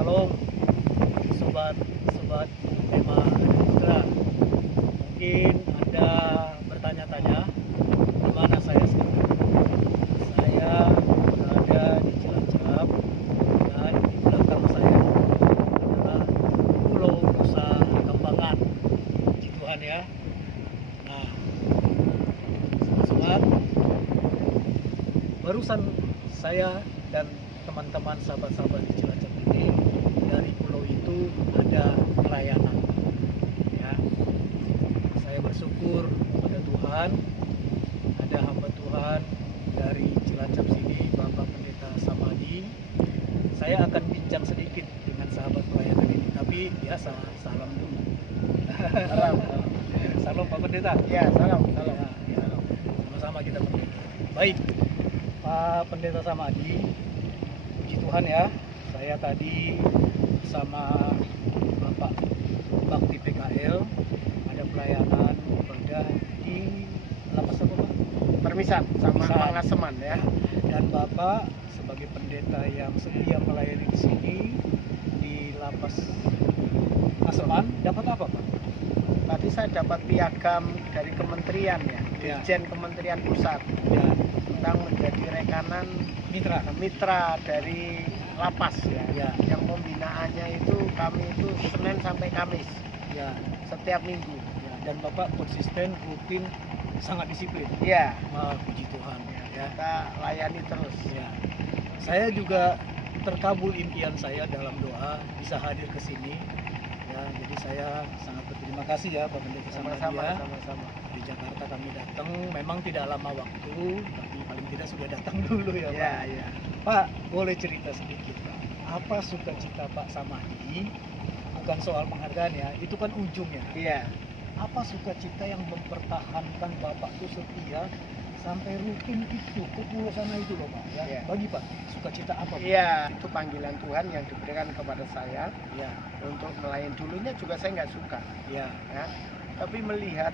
Shalom, sobat tema Putra. Mungkin Anda bertanya-tanya di mana saya sekarang. Saya berada di Cilacap dan di belakang saya adalah Pulau Nusa Kambangan. Puji Tuhan ya. Nah, sobat, barusan saya dan teman-teman sahabat-sahabat di Cilacap ini dari pulau itu ada pelayanan ya. Saya bersyukur kepada Tuhan ada hamba Tuhan dari Cilacap sini, Bapak Pendeta Samadi. Saya akan bincang sedikit dengan sahabat pelayanan ini, tapi biasa salam dulu. Salam Pak Pendeta. Ya, salam. Ya. Sama-sama kita pendeta. Baik, Pak Pendeta Samadi, puji Tuhan ya, saya tadi bersama Bapak Bakti PKL ada pelayanan ibadah di lapas apa Pak? Permisan sama Permisan. Mangaseman ya. Dan Bapak sebagai pendeta yang setia melayani di sini di lapas Aseman dapat apa Pak? Tadi saya dapat piagam dari kementerian ya, Ya. Dirjen Kementerian Pusat Ya, tentang menjadi rekanan mitra dari lapas ya. Ya. Yang pembinaannya itu kami itu Senin sampai Kamis ya, setiap minggu. ya. Dan Bapak konsisten, rutin, sangat disiplin. Iya, Puji Tuhan ya. kita layani terus. Ya. Saya juga terkabul impian saya dalam doa bisa hadir ke sini. Ya, jadi saya sangat berterima kasih ya Pak Pendeta Sama-sama, Samadi ya. sama-sama. Di Jakarta kami datang, memang tidak lama waktu, tapi paling tidak sudah datang dulu ya Pak. Iya, iya. Pak, boleh cerita sedikit Pak. Apa sukacita Pak Samadi? Bukan soal penghargaan ya, itu kan ujungnya. Iya. Apa sukacita yang mempertahankan Bapak itu setia sampai rutin itu ke pulau sana itu loh Pak ya? Iya. Bagi Pak, sukacita apa Pak? Iya, itu panggilan Tuhan yang diberikan kepada saya Ya, untuk melayani. Dulunya juga saya nggak suka. ya, Ya, tapi melihat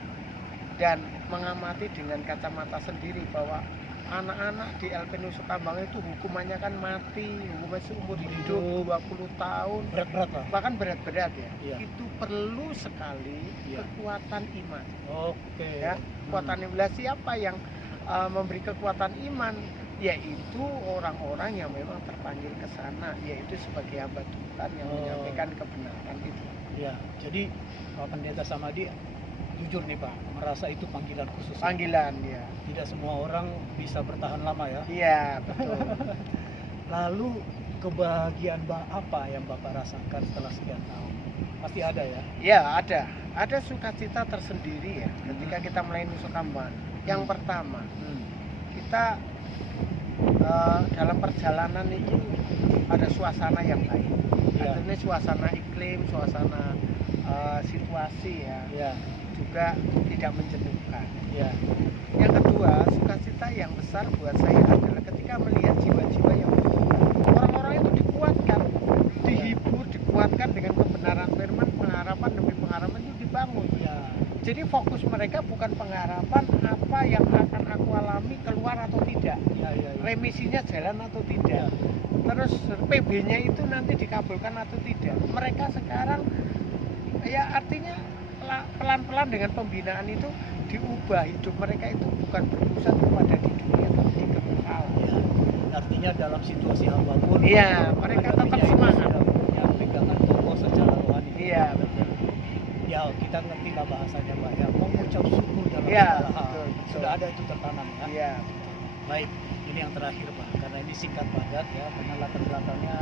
dan mengamati dengan kacamata sendiri bahwa anak-anak di LP Nusa Kambangan itu hukumannya kan mati, hukuman seumur hidup 20 tahun, berat-berat Pak. bahkan berat-berat ya. Iya. Itu perlu sekali Iya. kekuatan iman. Oke. Ya, kekuatan iman. Siapa yang memberi kekuatan iman? Yaitu orang-orang yang memang terpanggil ke sana, yaitu sebagai hamba Tuhan yang menyampaikan kebenaran itu. Ya, jadi Pak Pendeta Samadi jujur nih Pak, merasa itu panggilan khusus. Panggilan ya. Tidak semua orang bisa bertahan lama ya. Iya, betul. Lalu kebahagiaan apa yang Bapak rasakan setelah sekian tahun? Pasti ada ya. Ya, ada sukacita tersendiri ya ketika kita melayani Nusa Kambangan. Yang pertama, kita dalam perjalanan itu ada suasana yang baik. Ya. Artinya suasana iklim, suasana situasi ya, Ya, juga tidak menjenuhkan. ya, Yang kedua, sukacita yang besar buat saya adalah ketika melihat jiwa-jiwa yang bertobat. Orang-orang itu dikuatkan, dihibur, dikuatkan dengan kebenaran firman, pengharapan demi pengharapan itu dibangun. ya, Jadi fokus mereka bukan pengharapan apa yang akan aku alami keluar atau tidak, ya, ya, ya. remisinya jalan atau tidak, terus PB-nya itu nanti dikabulkan atau tidak. Mereka sekarang ya artinya pelan-pelan dengan pembinaan itu diubah hidup mereka itu bukan berpusat kepada di dunia tapi di kekal. Ya. Artinya dalam situasi apapun, Iya, mereka tetap menghadapinya itu semangat. sudah punya pegangan kokoh secara rohani. Iya, betul. Ya, kita ngerti lah bahasanya Pak ya, mengucap syukur dalam Iya, segala hal. betul, betul. Sudah ada itu tertanam ya. Iya, Baik, ini yang terakhir Pak, karena ini singkat padat ya, karena latar belakangnya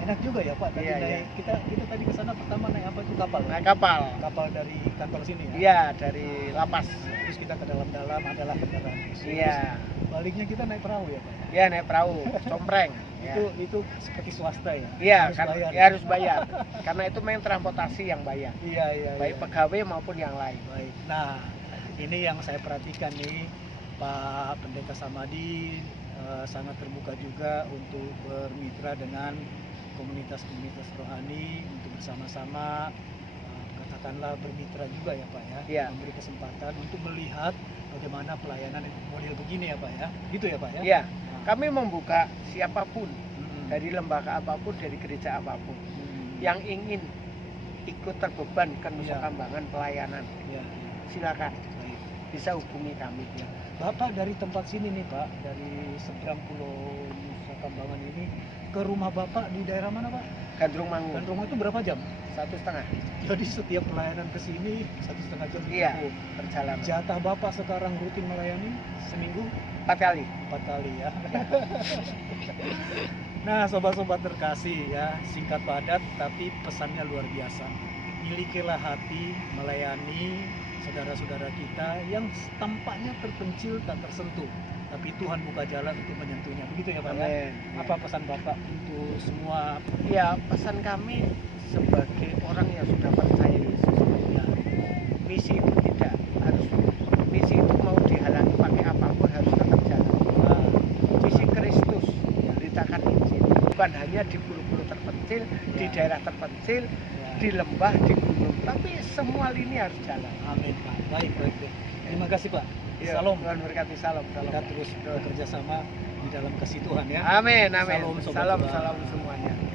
enak juga ya Pak. Tadi Iya, iya. naik, kita tadi ke sana pertama naik apa itu kapal? naik kapal. Kapal dari kantor sini ya. Iya, dari lapas. Terus kita ke dalam-dalam adalah kendaraan khusus. Iya, Baliknya kita naik perahu ya Pak. iya naik perahu, compreng. Ya. Itu seperti swasta ya. Iya, Harus kan bayar. ya harus bayar. Karena itu memang transportasi yang bayar, Iya, iya. baik iya. pegawai maupun yang lain. Baik. Nah, ini yang saya perhatikan nih, Pak Pendeta Samadi sangat terbuka juga untuk bermitra dengan komunitas-komunitas rohani untuk bersama-sama katakanlah bermitra juga ya Pak ya. Iya. Memberi kesempatan untuk melihat bagaimana pelayanan model begini ya Pak ya. Gitu ya Pak ya. Iya, Nah, kami membuka siapapun dari lembaga apapun, dari gereja apapun yang ingin ikut terbeban ke Nusa Ya. Kambangan pelayanan, Ya, silakan baik. bisa hubungi kami. Ya. Bapak dari tempat sini nih Pak, dari seberang pulau Nusa Kambangan ini ke rumah Bapak di daerah mana Pak? Gandrung Mangu Dan rumah itu berapa jam? 1,5 Jadi setiap pelayanan ke sini 1,5 jam. Iya. ditempuh. perjalanan, Jatah Bapak sekarang rutin melayani seminggu 4 kali. 4 kali ya. Nah, sobat-sobat terkasih ya, singkat padat tapi pesannya luar biasa. Milikilah hati melayani saudara-saudara kita yang tampaknya terpencil tak tersentuh, tapi Tuhan buka jalan untuk menyentuhnya. Begitu ya Pak ya? Amin. Apa pesan Bapak untuk semua? Ya, pesan kami sebagai orang yang sudah percaya Yesus, Ya, misi itu tidak harus, misi itu mau dihalangi pakai apapun harus tetap jalan. nah, Misi Kristus, beritakan Injil, bukan hanya di pulau-pulau terpencil, di Ya. daerah terpencil, ya. di lembah, di gunung, tapi semua lini harus jalan. Amin Pak. Baik, baik, baik. Terima kasih Pak. Ya, Salam. Tuhan berkati, salam. Kita terus bekerja sama di dalam kasih Tuhan ya. Amin, amin. Salam, sobat Salam, Tuhan. salam semuanya.